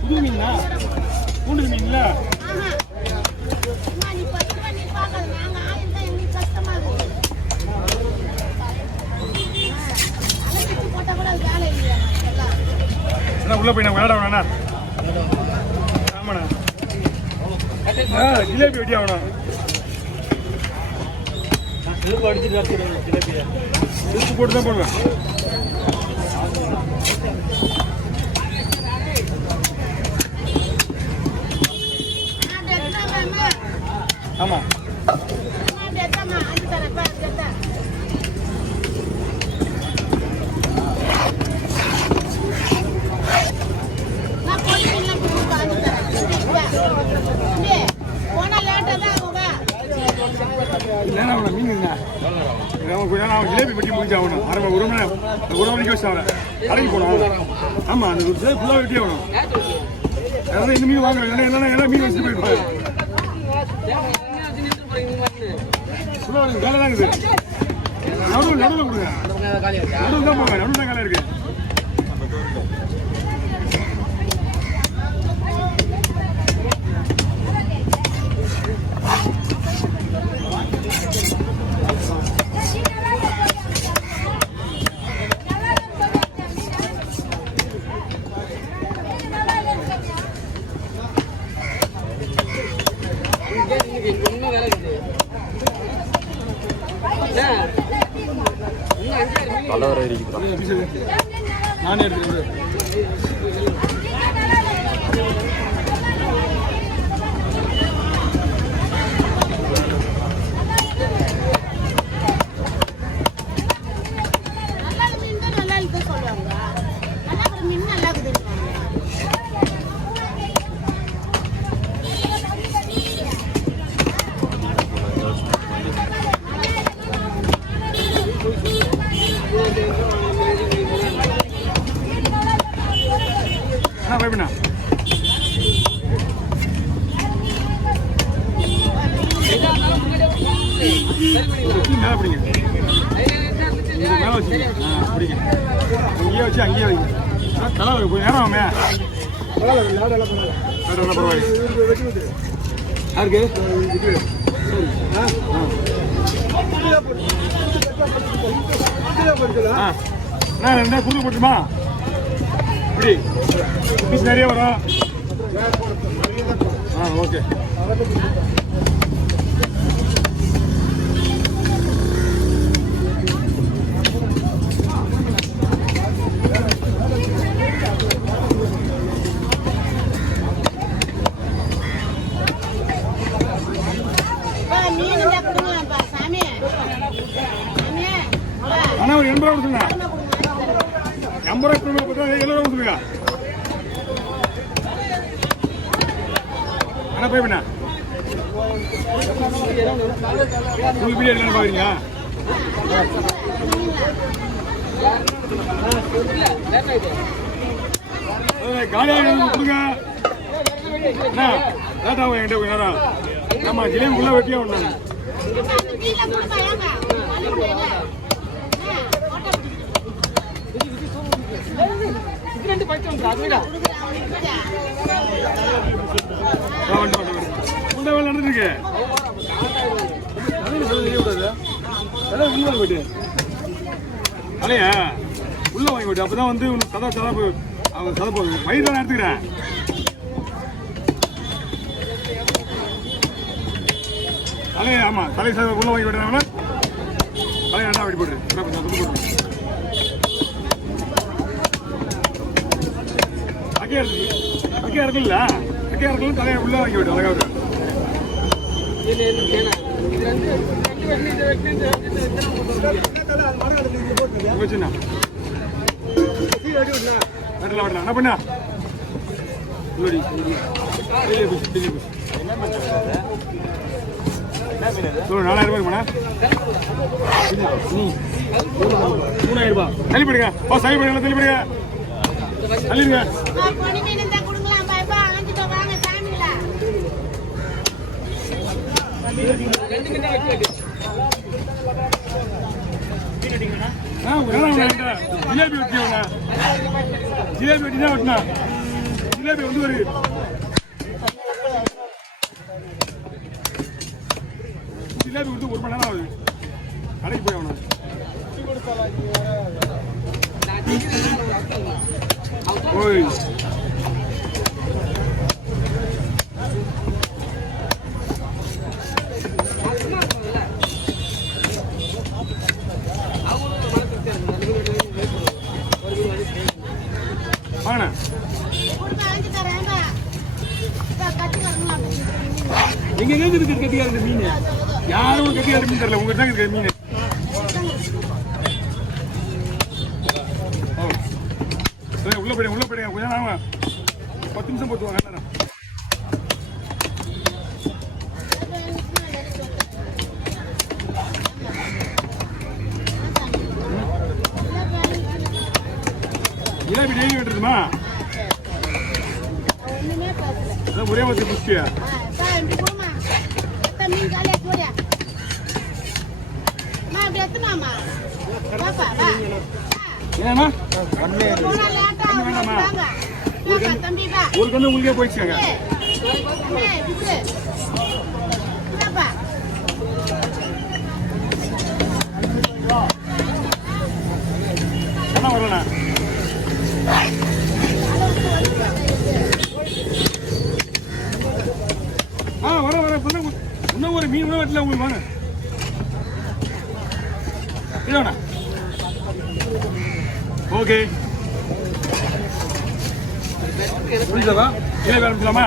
புது மீனா பூண்டு மீன்ல உள்ள போய் நான் விளையாட வேணா. ஆமாண்ணா ஜிலேபி வெட்டி ஆகணும். உப்பு போட்டு தான் போடுவேன். ஆமாம் ஜிலேபி பட்டி முடிச்சு ஆகணும். ஒரு மணிக்கு வச்சு ஆகணும். கடைக்கு போகணும். ஆமாம் அந்த ஃபுல்லாக வெட்டி ஆகணும். அதாவது இந்த மீன் வாங்க எல்லாம் மீன் வச்சுட்டு போயிருப்பாங்க. வேலை தான் இருக்குது. நடுவில் கொடுங்க. நடுவில் தான் போங்க. நடுவில் தான் வேலை இருக்கு. நானே எடுத்துக்கிறேன். அங்கேயே வைங்க. தலை கொஞ்சம் நேரம் ஆகுமே. ரெண்டா குறுக்கு போட்டுமா? இப்படி பீஸ் நிறைய வரும். ஓகே. அண்ணா ஒரு 80 ரூபா கொடுத்துங்க. 80 ரூபா கொடுத்தா 70 ரூபா கொடுத்துருங்க. அண்ணா போய் பண்ண உங்களுக்கு வீடியோ எடுக்கணும் பார்க்குறீங்க. காலியாக கொடுங்க. அண்ணா லேட் ஆகும் என்கிட்ட கொஞ்சம் நேரம். ஆமாம் ஜிலேபி ஃபுல்லாக வெட்டியாக ஒன்றாங்க. வேலை நடந்துருக்கு. போயிட்டு அலையா உள்ள வாங்கி போயிட்டு அப்பதான் வந்து சதப்பு அவங்க சதப்பு வயிறு தான் எடுத்துக்கிறேன். அலையா ஆமா தலை உள்ள வாங்கி போயிட்டாங்க. தலை ரெண்டா வெட்டி போட்டு அக்கையா இருக்குல்ல அக்கையா இருக்குல்ல தலையை உள்ள வாங்கி விட்டு அழகா என்ன பண்ணா 4000 ரூபாய் 3000 ரூபாய் தள்ளிப்படுங்க. தள்ளிடுங்க. ஜிலேபி வெட்டியா ஜிலேபி வெட்டி தான் வெட்டினா ஜிலேபி வந்து ஒரு ஜிலேபி கொடுத்து 1 மணி நேரம் ஆகுது கடைக்கு போய் ஆகணும் ஓய் வாங்கண்ணா எங்க எங்க இருக்கு கட்டியா இருந்த மீன் யாரும் கட்டியா இருந்த மீன் தெரியல உங்ககிட்ட தான் இருக்கு மீன் உள்ள போயிடுங்க கொஞ்சம் நேரம் 10 நிமிஷம் போட்டு வாங்க நேரம் ஜிலேபி டெய்லி வெட்டுறதுமா ஒரே ஒரு புஷ்டியா ஏமா ஒரு கண்ணு உங்களுக்கே போயிடுச்சாங்க என்ன வரலண்ணா வர இன்னும் ஒரு மீன் வெட்டல உங்களுக்கு வாங்க இல்லண்ணா ஓகே புரியுதா இல்லை வேற